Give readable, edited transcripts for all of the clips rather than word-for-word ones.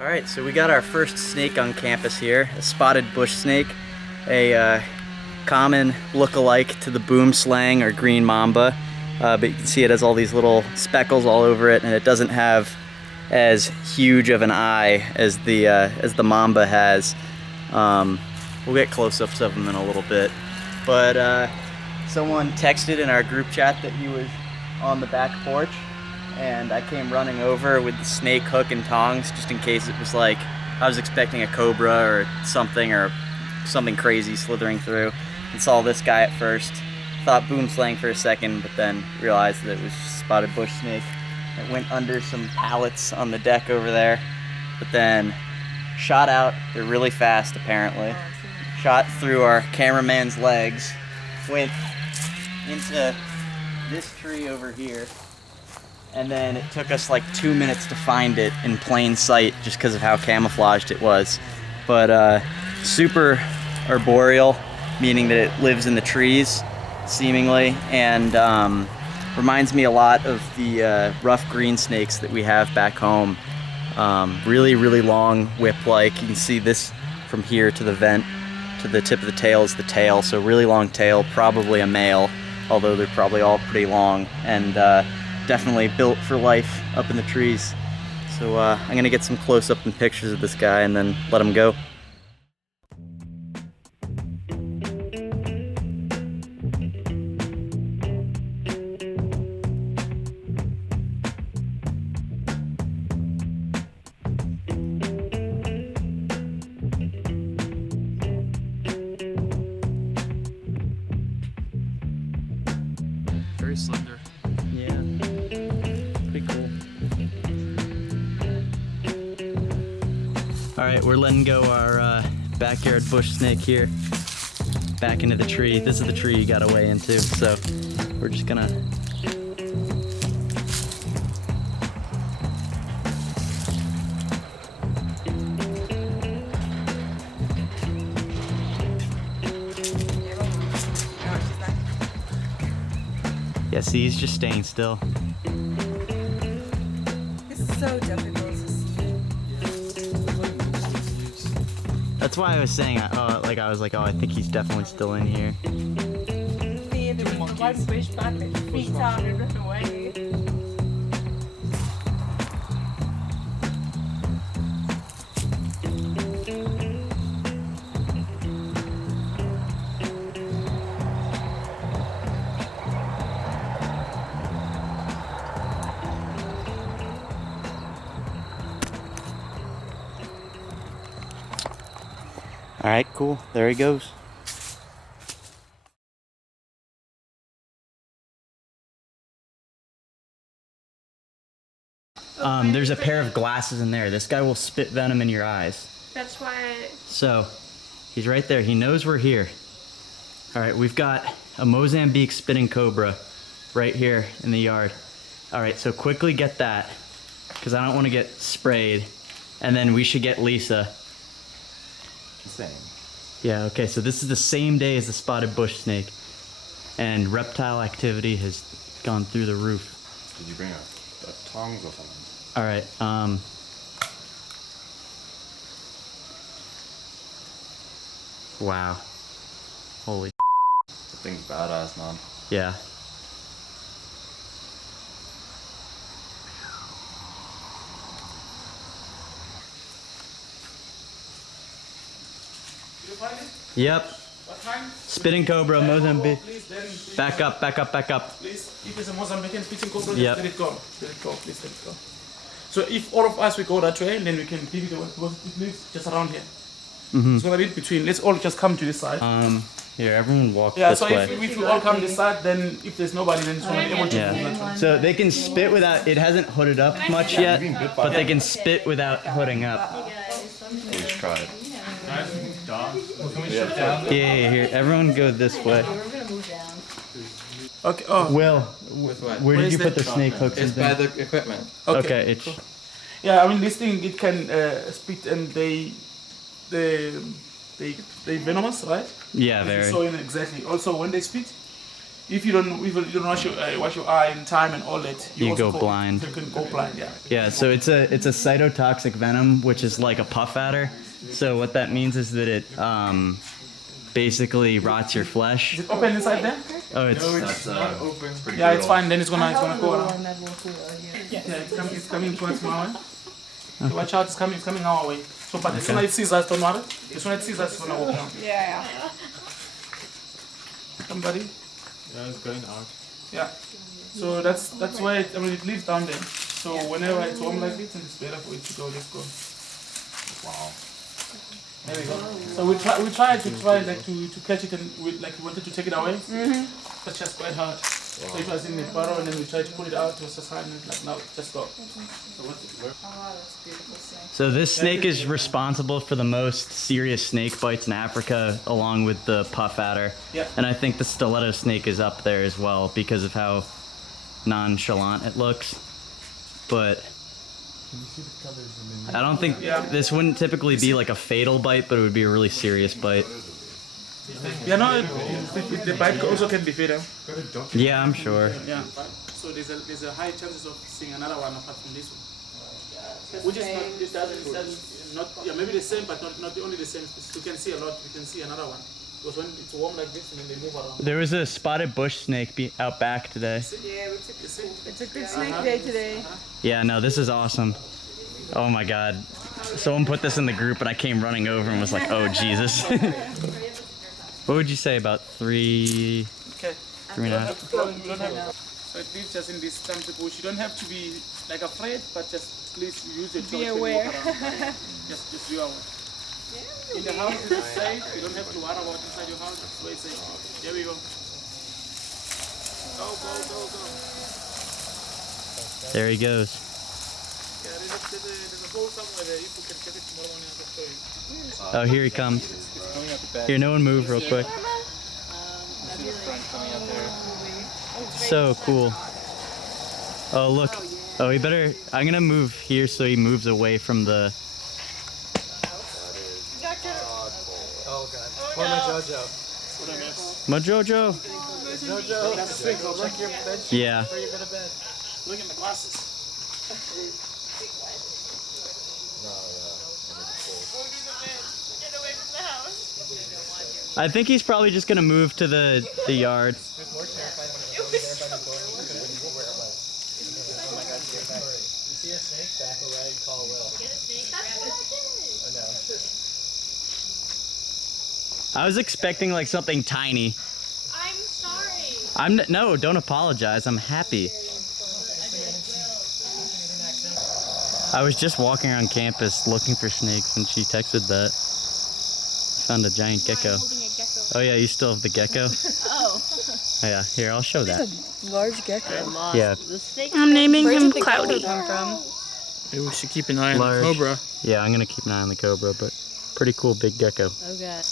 All right, so we got our first snake on campus here, a spotted bush snake, a common look-alike to the boom slang or green mamba, but you can see it has all these little speckles all over it, and it doesn't have as huge of an eye as the mamba has. We'll get close-ups of him in a little bit, but someone texted in our group chat that he was on the back porch, and I came running over with the snake hook and tongs just in case it was like I was expecting a cobra or something crazy slithering through, and saw this guy at first. Thought boom slang for a second, but then realized that it was just spotted bush snake. It went under some pallets on the deck over there, but then shot out. They're really fast apparently. Shot through our cameraman's legs, went into this tree over here, and then it took us like 2 minutes to find it in plain sight just because of how camouflaged it was. But super arboreal, meaning that it lives in the trees, seemingly, and reminds me a lot of the rough green snakes that we have back home. Really, really long whip-like. You can see this from here to the vent, to the tip of the tail is the tail, so really long tail, probably a male, although they're probably all pretty long, and definitely built for life up in the trees. So I'm gonna get some close-up and pictures of this guy and then let him go. Very slender. Yeah, pretty cool. All right, we're letting go our backyard bush snake here, back into the tree. This is the tree you got away into, so we're just gonna yeah, see, he's just staying still. It's so difficult to see. That's why I was saying, I was like, oh, I think he's definitely still in here. See, the one fish back and freaked out and ran away. All right, cool. There he goes. There's a pair of glasses in there. This guy will spit venom in your eyes. That's why. So, he's right there. He knows we're here. All right, we've got a Mozambique spitting cobra right here in the yard. All right, so quickly get that, because I don't want to get sprayed. And then we should get Lisa. Same. Yeah, okay, so this is the same day as the spotted bush snake, and reptile activity has gone through the roof. Did you bring a tongs or something? All right, wow. Holy The thing's badass, man. yeah. You find it? Yep, What kind? spitting cobra, Mozambique. Please, please, Back up, back up, back up. Please, if it's a Mozambican spitting cobra, Yep. let it go. Let it go, please let it go. So if all of us we go that way, then we can give it away because it lives just around here. It's gonna be in between. Let's all just come to this side. Here, everyone walk Yeah, this so way. if we all come this side, then if there's nobody, then it's gonna be able to move that way. So they can spit without, it hasn't hooded up much yet, but they can spit without hooding up. We should try it. Yeah, here, everyone go this way. Okay. Oh. Will, where did is you put that? the snake hooks It's in? by the equipment. Okay, it's Yeah, I mean this thing it can spit and they venomous, right? yeah, As you very. saw in exactly. Also when they spit, if you don't wash your eye in time and all that, You also go blind. You can go blind. Yeah. Yeah, so it's a cytotoxic venom, which is like a puff adder. So what that means is that it basically rots your flesh. Is it open inside there? Oh, it's That's open. Pretty Yeah, it's brutal. fine. Then it's gonna go around. One that will cool earlier. Yeah, it's coming towards my way. So watch out, it's coming our way. So, but as soon as it sees us, don't worry. As soon as it sees us, it's gonna walk around. Yeah. Somebody. Yeah, it's going out. Yeah. So that's why it lives down there. So whenever it's warm like this, and it's better for it to go. Let's go. Wow. There we go. So we tried like to catch it, and we wanted to take it away. But just quite hard. So it was in the burrow, and then we tried to pull it out. It was just hard, and like no, just go. So what's it? Oh wow, that's beautiful snake. So this snake is responsible for the most serious snake bites in Africa, along with the puff adder. Yeah. And I think the stiletto snake is up there as well because of how nonchalant it looks. But I don't think this wouldn't typically be like a fatal bite, but it would be a really serious bite. Yeah, no, the bite also can be fatal. Yeah, I'm sure. Yeah. So there's a high chances of seeing another one apart from this one. Which is not, it doesn't, not, yeah, maybe the same, but not only the same. You can see a lot, you can see another one. Because when it's warm like this, and then they move around. There was a spotted bush snake out back today. Yeah, it's a good snake day today. Yeah, no, this is awesome. Oh my God. Someone put this in the group and I came running over and was like, oh Jesus. What would you say, about three, Okay. 3.5? You don't have, so it lives just in this time bush. You don't have to be like afraid, but just please use your Be choice aware. when you walk around. Just be aware. In the house, it's safe. You don't have to worry about inside your house. It's very safe. Here we go. Go. There he goes. Yeah, there's a hole somewhere there. If you can check it tomorrow morning, I can show you. Oh, here he comes. Here, no one move real quick. So cool. Oh, look. Oh, he better, I'm gonna move here so he moves away from the... Mojojo. Yeah. Look at my glasses. I think he's probably just gonna move to the yard. I was expecting like something tiny. I'm sorry. No, don't apologize. I'm happy. I was just walking around campus looking for snakes and she texted that. Found a giant gecko. Holding a gecko. Oh yeah, you still have the gecko? Oh. Yeah, here, I'll show that. Large gecko. Yeah. I'm naming Where him did the Cloudy. gecko come from? Maybe we should keep an eye on Large. the Cobra. Yeah, I'm gonna keep an eye on the cobra, but pretty cool big gecko. Oh god.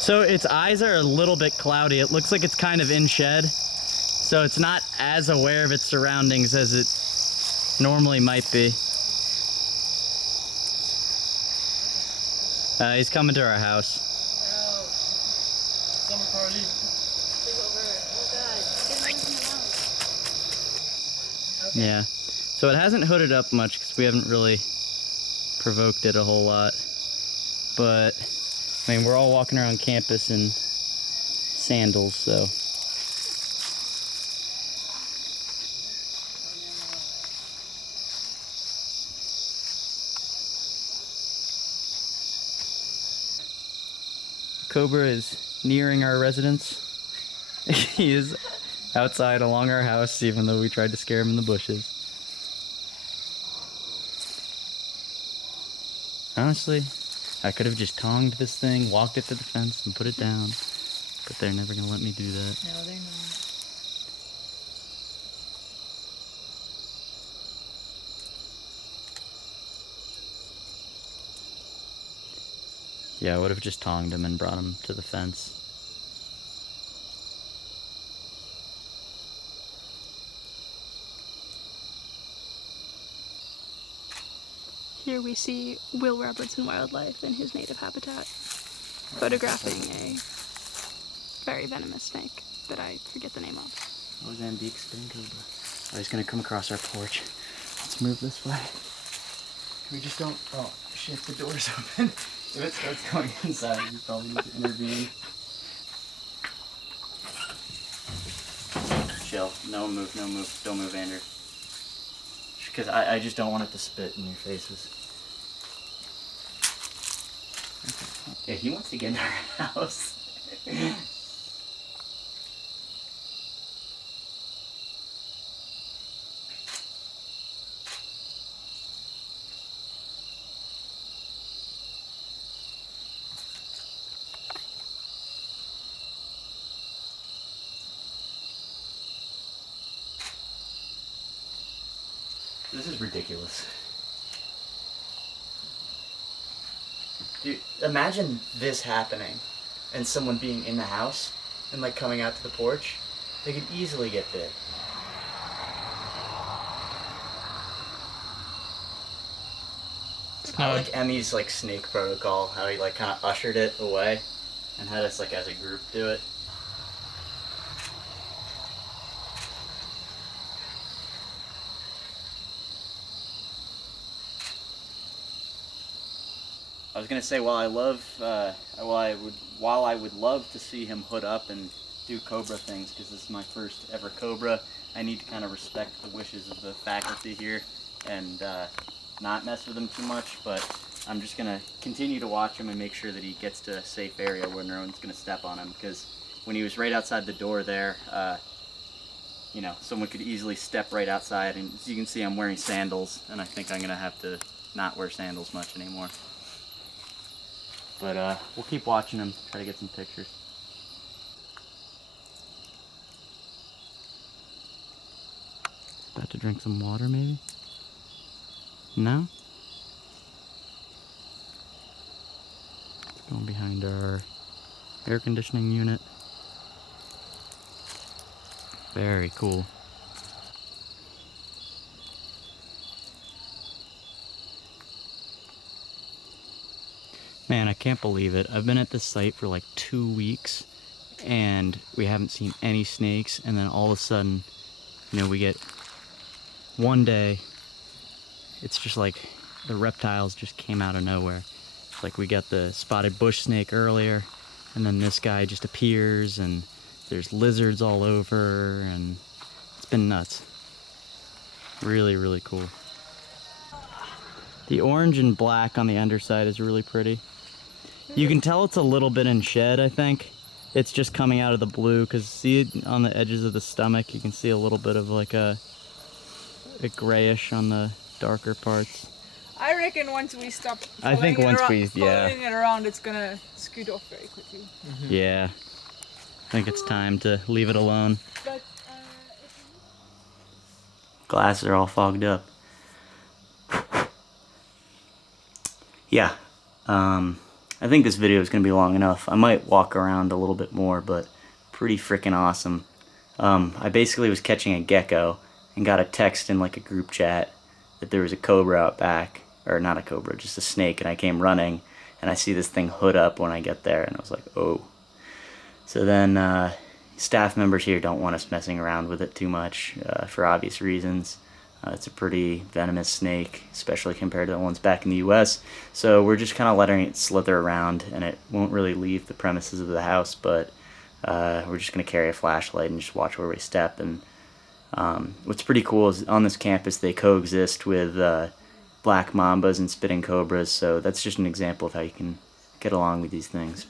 So its eyes are a little bit cloudy. It looks like it's kind of in shed. So it's not as aware of its surroundings as it normally might be. He's coming to our house. Yeah. So it hasn't hooded up much because we haven't really provoked it a whole lot. But I mean, we're all walking around campus in sandals, so. Cobra is nearing our residence. He is outside along our house, even though we tried to scare him in the bushes. Honestly, I could have just tonged this thing, walked it to the fence, and put it down. But they're never gonna let me do that. No, they're not. Yeah, I would have just tonged him and brought him to the fence. Here we see Will Robertson Wildlife in his native habitat, photographing a very venomous snake that I forget the name of. Mozambique spin cobra. Oh, he's gonna come across our porch. Let's move this way. We just don't. Oh shit! The door's open. If it starts going inside, we probably need to intervene. Chill. No move. No move. Don't move, Andrew. Because I just don't want it to spit in your faces. Yeah, he wants to get in our house. This is ridiculous. Dude, imagine this happening and someone being in the house and like coming out to the porch. They could easily get bit. I like Emmy's like snake protocol, how he like kind of ushered it away and had us like as a group do it. I was gonna say, while I would love to see him hood up and do Cobra things, because this is my first ever Cobra, I need to kind of respect the wishes of the faculty here and not mess with him too much. But I'm just gonna continue to watch him and make sure that he gets to a safe area where no one's gonna step on him. Because when he was right outside the door there, you know, someone could easily step right outside. And as you can see, I'm wearing sandals, and I think I'm gonna have to not wear sandals much anymore. But we'll keep watching him, try to get some pictures. About to drink some water, maybe? No? It's going behind our air conditioning unit. Very cool. Man, I can't believe it. I've been at this site for like 2 weeks and we haven't seen any snakes, and then all of a sudden, you know, we get one day, it's just like the reptiles just came out of nowhere. It's like we got the spotted bush snake earlier, and then this guy just appears, and there's lizards all over, and it's been nuts. Really, really cool. The orange and black on the underside is really pretty. You can tell it's a little bit in shed, I think. It's just coming out of the blue, because see it on the edges of the stomach, you can see a little bit of like a grayish on the darker parts. I reckon once we stop following it around, it's gonna scoot off very quickly. Mm-hmm. Yeah. I think it's time to leave it alone. But, Glasses are all fogged up. Yeah. I think this video is going to be long enough. I might walk around a little bit more, but pretty freaking awesome. I basically was catching a gecko and got a text in like a group chat that there was a cobra out back, or not a cobra, just a snake, and I came running and I see this thing hood up when I get there, and I was like, oh. So then staff members here don't want us messing around with it too much for obvious reasons. It's a pretty venomous snake, especially compared to the ones back in the US. So we're just kind of letting it slither around, and it won't really leave the premises of the house, but we're just going to carry a flashlight and just watch where we step. And what's pretty cool is on this campus they coexist with black mambas and spitting cobras, so that's just an example of how you can get along with these things.